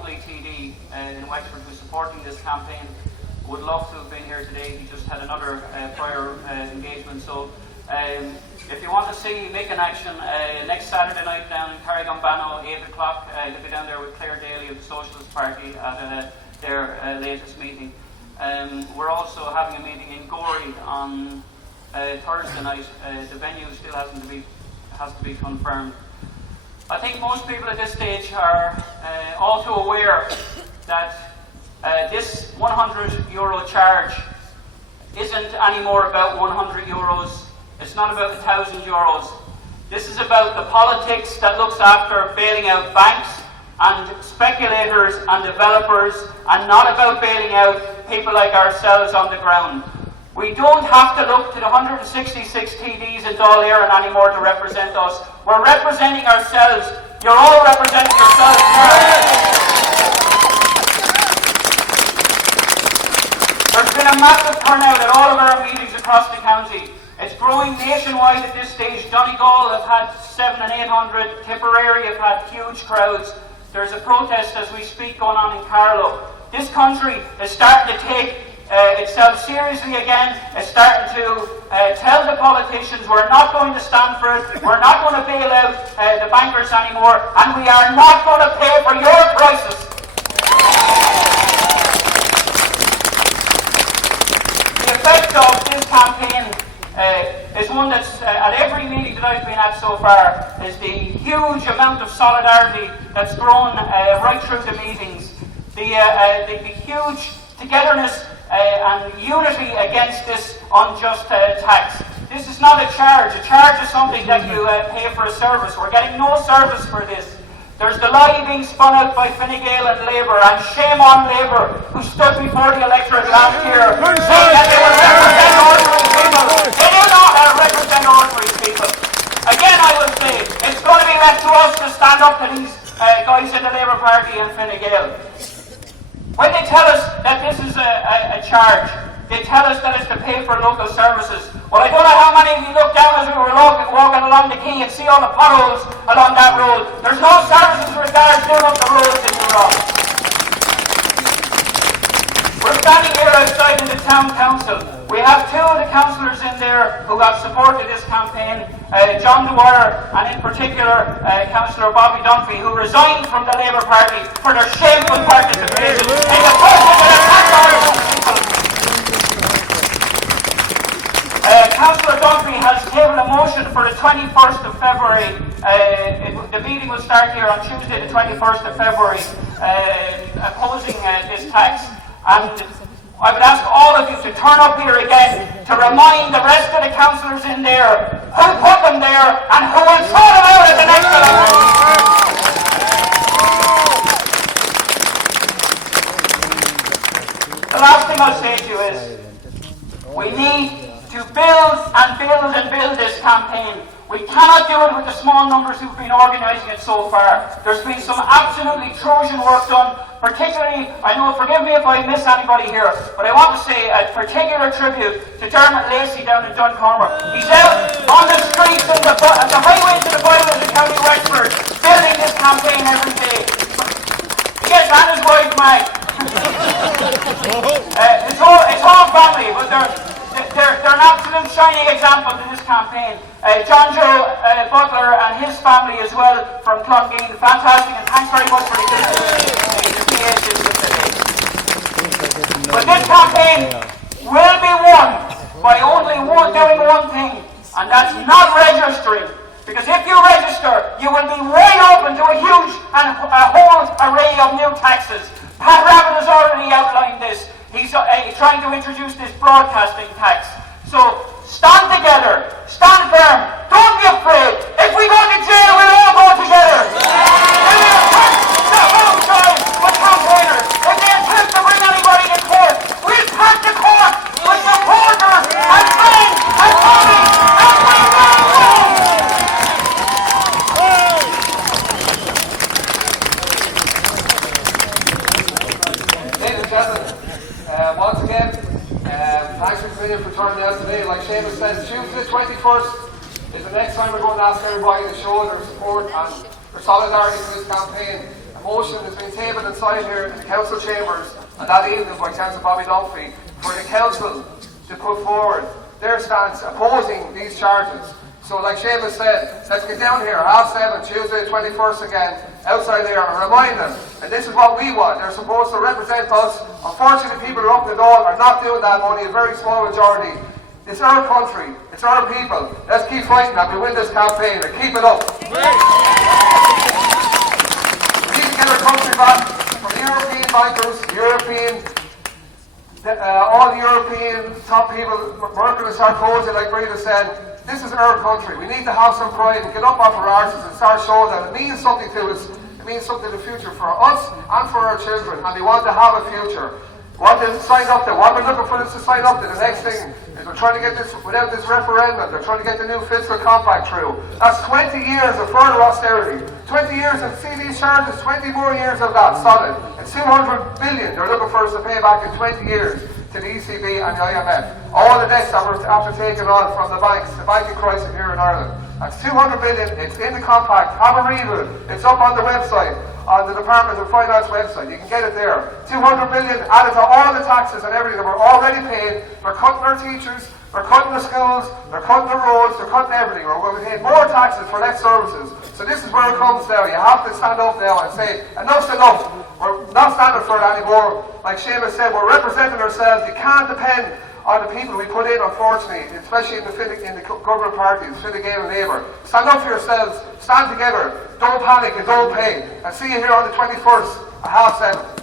lovely TD in Wexford who's supporting this campaign. Would love to have been here today. He just had another prior engagement. So if you want to see Mick in action, next Saturday night down in Carrigan-Banno, 8 o'clock, you'll be down there with Claire Daly of the Socialist Party at their latest meeting. We're also having a meeting in Gorey on Thursday night. The venue still has to be confirmed. I think most people at this stage are all too aware that this €100 charge isn't anymore about €100. It's not about €1,000. This is about the politics that looks after bailing out banks and speculators and developers, and not about bailing out people like ourselves on the ground. We don't have to look to the 166 TDs in Dáil Éireann anymore to represent us. We're representing ourselves. You're all representing yourselves now. There's been a massive turnout at all of our meetings across the county. It's growing nationwide at this stage. Donegal have had 700 and 800. Tipperary have had huge crowds. There's a protest as we speak going on in Carlow. This country is starting to take itself seriously again. It's starting to tell the politicians we're not going to stand for it, we're not going to bail out the bankers anymore, and we are not going to pay for your crisis. The effect of this campaign is one that's at every meeting that I've been at so far, is the huge amount of solidarity that's grown right through the meetings, the huge togetherness and unity against this unjust tax. This is not a charge. A charge is something that you pay for a service. We're getting no service for this. There's the lie being spun out by Fine Gael and Labour, and shame on Labour, who stood before the electorate last year saying that they would represent ordinary people. They do not represent ordinary people. Again, I will say, it's going to be left to us to stand up to these guys in the Labour Party and Fine Gael. When they tell us that this is a charge, they tell us that it's to pay for local services. Well, I don't know how many of you looked down as we were walking along the quay and see all the potholes along that road. There's no services for guards doing up the roads in Newross. We're standing here outside in the town council. We have two of the councillors in there who have supported this campaign, John Dwyer and in particular Councillor Bobby Dunphy, who resigned from the Labour Party for their shameful participation in the process of attack Irish people. Councillor Dunphy has tabled a motion for the 21st of February. The meeting will start here on Tuesday the 21st of February, opposing this tax. And I would ask all of you to turn up here again to remind the rest of the councillors in there who put them there and who will throw them out at the next election. The last thing I'll say to you is we need to build and build and build this campaign. We cannot do it with the small numbers who've been organising it so far. There's been some absolutely Trojan work done, particularly, I know, forgive me if I miss anybody here, but I want to say a particular tribute to Dermot Lacey down in Duncormer. He's out on the streets and the highways of the byways of County Wexford, building this campaign every day. Yes, and his wife, Mag. It's all family, but they're an absolute shining example to this campaign. John Joe Butler and his family as well from Clongeen. Fantastic, and thanks very much for the PA system today. But this campaign will be won by only doing one thing, and that's not registering. Because if you register, you will be wide open to a huge and a whole array of new taxes. Pat Rabbitte has already outlined this. He's trying to introduce this broadcasting tax. So stand together, stand firm, don't be afraid. If we go to jail, we'll all go together. If they attempt the wrong side with campaigners, if they attempt to bring anybody to court, we'll pack the court with supporters and friends and colleagues and bring them home. Ladies and gentlemen, once again, thanks for turning out today. Like Seamus said, Tuesday the 21st is the next time we're going to ask everybody to show their support and their solidarity for this campaign. A motion has been tabled inside here in the council chambers on that evening by Councillor Bobby Dunphy for the council to put forward their stance opposing these charges. So like Seamus said, let's get down here, 7:30, Tuesday the 21st again, outside there, and remind them, and this is what we want. They're supposed to represent us. Unfortunately, people who are up the door are not doing that, only a very small majority. It's our country, it's our people. Let's keep fighting and we win this campaign, and keep it up. We need to get our country back from European bankers, all the European top people, Merkel and Sarkozy, like Breda said. This is our country. We need to have some pride and get up off our arses and start showing that it means something to us. It means something in the future for us and for our children, and we want to have a future. What they sign up to, what we're looking for them to sign up to, the next thing is we're trying to get this, without this referendum, they're trying to get the new fiscal compact through. That's 20 years of further austerity. 20 years of CD charges, 20 more years of that, solid. And 200 billion they're looking for us to pay back in 20 years to the ECB and the IMF. All the debts that we're after taking on from the banks, the banking crisis here in Ireland. That's 200 billion, it's in the compact, have a read of it. It's up on the website, on the Department of Finance website, you can get it there. 200 billion added to all the taxes and everything that we're already paying. They're cutting our teachers, they're cutting the schools, they're cutting the roads, they're cutting everything. We're going to pay more taxes for less services. So this is where it comes now. You have to stand up now and say, enough's enough. We're not standing for it anymore. Like Seamus said, we're representing ourselves. You can't depend on the people we put in, unfortunately, especially in the government parties, Fine Gael and Labour. Stand up for yourselves, stand together, don't panic and don't pay. And see you here on the 21st at 7:30.